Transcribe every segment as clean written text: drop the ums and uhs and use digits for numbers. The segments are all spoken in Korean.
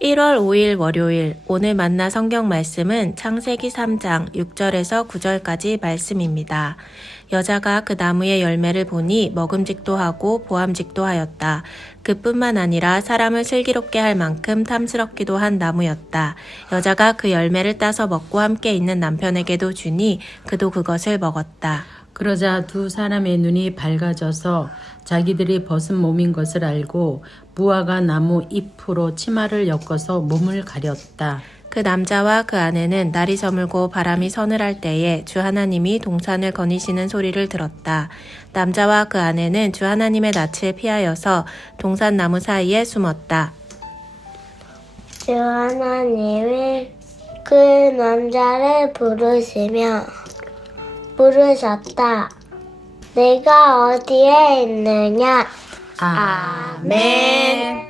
1월 5일 월요일, 오늘 만나 성경 말씀은 창세기 3장 6절에서 9절까지 말씀입니다. 여자가 그 나무의 열매를 보니 먹음직도 하고 보암직도 하였다. 그뿐만 아니라 사람을 슬기롭게 할 만큼 탐스럽기도 한 나무였다. 여자가 그 열매를 따서 먹고 함께 있는 남편에게도 주니 그도 그것을 먹었다. 그러자 두 사람의 눈이 밝아져서 자기들이 벗은 몸인 것을 알고 무화과 나무 잎으로 치마를 엮어서 몸을 가렸다. 그 남자와 그 아내는 날이 저물고 바람이 서늘할 때에 주 하나님이 동산을 거니시는 소리를 들었다. 남자와 그 아내는 주 하나님의 낯을 피하여서 동산 나무 사이에 숨었다. 주 하나님이 그 남자를 부르셨다. 내가 어디에 있느냐? 아멘.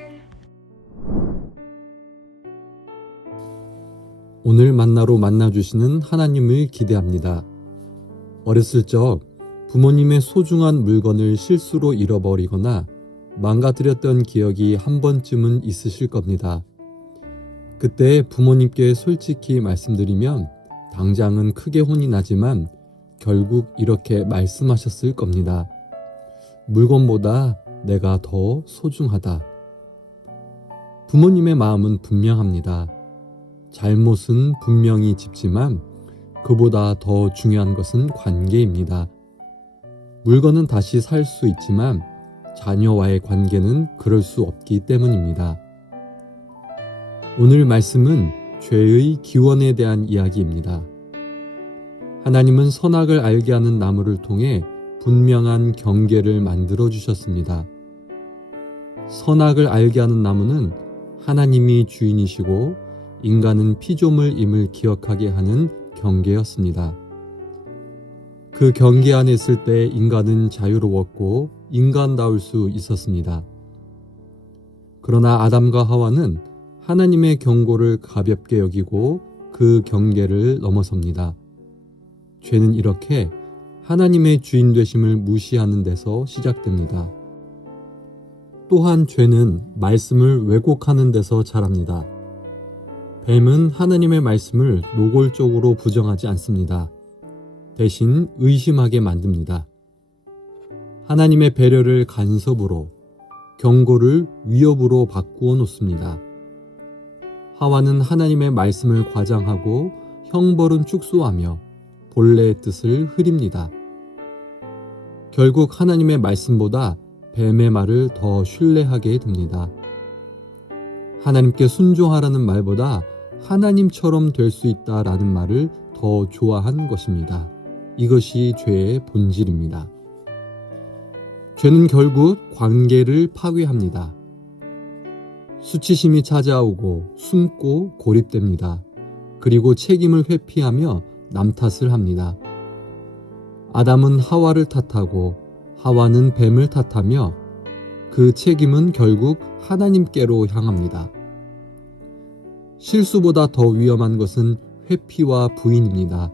오늘 만나로 만나주시는 하나님을 기대합니다. 어렸을 적 부모님의 소중한 물건을 실수로 잃어버리거나 망가뜨렸던 기억이 한 번쯤은 있으실 겁니다. 그때 부모님께 솔직히 말씀드리면 당장은 크게 혼이 나지만 결국 이렇게 말씀하셨을 겁니다. 물건보다 내가 더 소중하다. 부모님의 마음은 분명합니다. 잘못은 분명히 짚지만 그보다 더 중요한 것은 관계입니다. 물건은 다시 살 수 있지만 자녀와의 관계는 그럴 수 없기 때문입니다. 오늘 말씀은 죄의 기원에 대한 이야기입니다. 하나님은 선악을 알게 하는 나무를 통해 분명한 경계를 만들어 주셨습니다. 선악을 알게 하는 나무는 하나님이 주인이시고 인간은 피조물임을 기억하게 하는 경계였습니다. 그 경계 안에 있을 때 인간은 자유로웠고 인간다울 수 있었습니다. 그러나 아담과 하와는 하나님의 경고를 가볍게 여기고 그 경계를 넘어섭니다. 죄는 이렇게 하나님의 주인 되심을 무시하는 데서 시작됩니다. 또한 죄는 말씀을 왜곡하는 데서 자랍니다. 뱀은 하나님의 말씀을 노골적으로 부정하지 않습니다. 대신 의심하게 만듭니다. 하나님의 배려를 간섭으로, 경고를 위협으로 바꾸어 놓습니다. 하와는 하나님의 말씀을 과장하고 형벌은 축소하며 본래의 뜻을 흐립니다. 결국 하나님의 말씀보다 뱀의 말을 더 신뢰하게 됩니다. 하나님께 순종하라는 말보다 하나님처럼 될 수 있다라는 말을 더 좋아한 것입니다. 이것이 죄의 본질입니다. 죄는 결국 관계를 파괴합니다. 수치심이 찾아오고 숨고 고립됩니다. 그리고 책임을 회피하며 남 탓을 합니다. 아담은 하와를 탓하고 하와는 뱀을 탓하며 그 책임은 결국 하나님께로 향합니다. 실수보다 더 위험한 것은 회피와 부인입니다.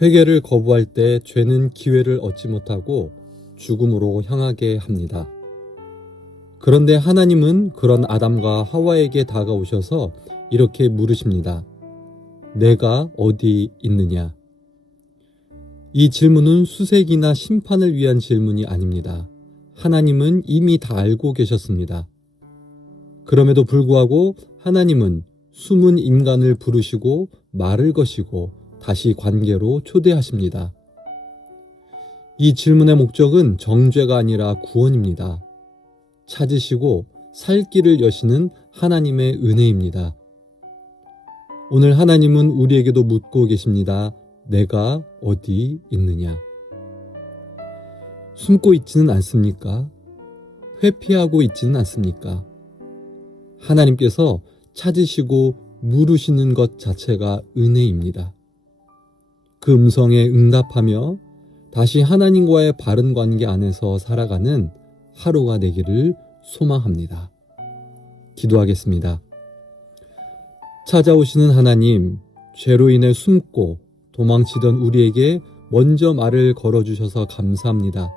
회개를 거부할 때 죄는 기회를 얻지 못하고 죽음으로 향하게 합니다. 그런데 하나님은 그런 아담과 하와에게 다가오셔서 이렇게 물으십니다. 내가 어디 있느냐? 이 질문은 수색이나 심판을 위한 질문이 아닙니다. 하나님은 이미 다 알고 계셨습니다. 그럼에도 불구하고 하나님은 숨은 인간을 부르시고 말을 거시고 다시 관계로 초대하십니다. 이 질문의 목적은 정죄가 아니라 구원입니다. 찾으시고 살 길을 여시는 하나님의 은혜입니다. 오늘 하나님은 우리에게도 묻고 계십니다. 내가 어디 있느냐? 숨고 있지는 않습니까? 회피하고 있지는 않습니까? 하나님께서 찾으시고 물으시는 것 자체가 은혜입니다. 그 음성에 응답하며 다시 하나님과의 바른 관계 안에서 살아가는 하루가 되기를 소망합니다. 기도하겠습니다. 찾아오시는 하나님, 죄로 인해 숨고 도망치던 우리에게 먼저 말을 걸어주셔서 감사합니다.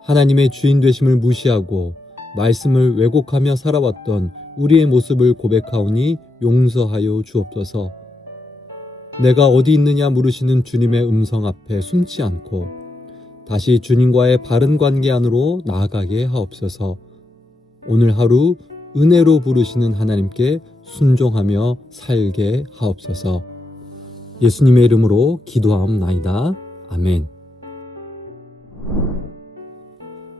하나님의 주인 되심을 무시하고 말씀을 왜곡하며 살아왔던 우리의 모습을 고백하오니 용서하여 주옵소서. 내가 어디 있느냐 물으시는 주님의 음성 앞에 숨지 않고 다시 주님과의 바른 관계 안으로 나아가게 하옵소서. 오늘 하루 은혜로 부르시는 하나님께 순종하며 살게 하옵소서. 예수님의 이름으로 기도하옵나이다. 아멘.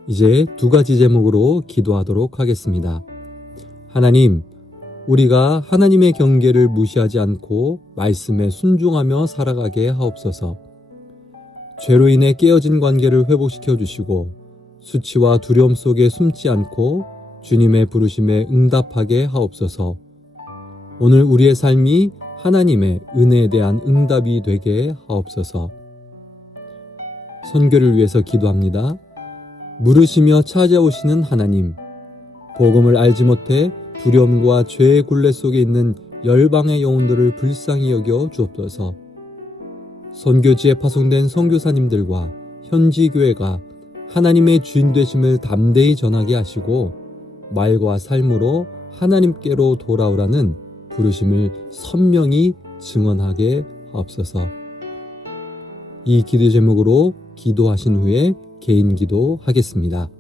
이제 두 가지 제목으로 기도하도록 하겠습니다. 하나님, 우리가 하나님의 경계를 무시하지 않고 말씀에 순종하며 살아가게 하옵소서. 죄로 인해 깨어진 관계를 회복시켜 주시고 수치와 두려움 속에 숨지 않고 주님의 부르심에 응답하게 하옵소서. 오늘 우리의 삶이 하나님의 은혜에 대한 응답이 되게 하옵소서. 선교를 위해서 기도합니다. 물으시며 찾아오시는 하나님, 복음을 알지 못해 두려움과 죄의 굴레 속에 있는 열방의 영혼들을 불쌍히 여겨 주옵소서. 선교지에 파송된 선교사님들과 현지 교회가 하나님의 주인 되심을 담대히 전하게 하시고 말과 삶으로 하나님께로 돌아오라는 부르심을 선명히 증언하게 하옵소서. 이 기도 제목으로 기도하신 후에 개인 기도하겠습니다.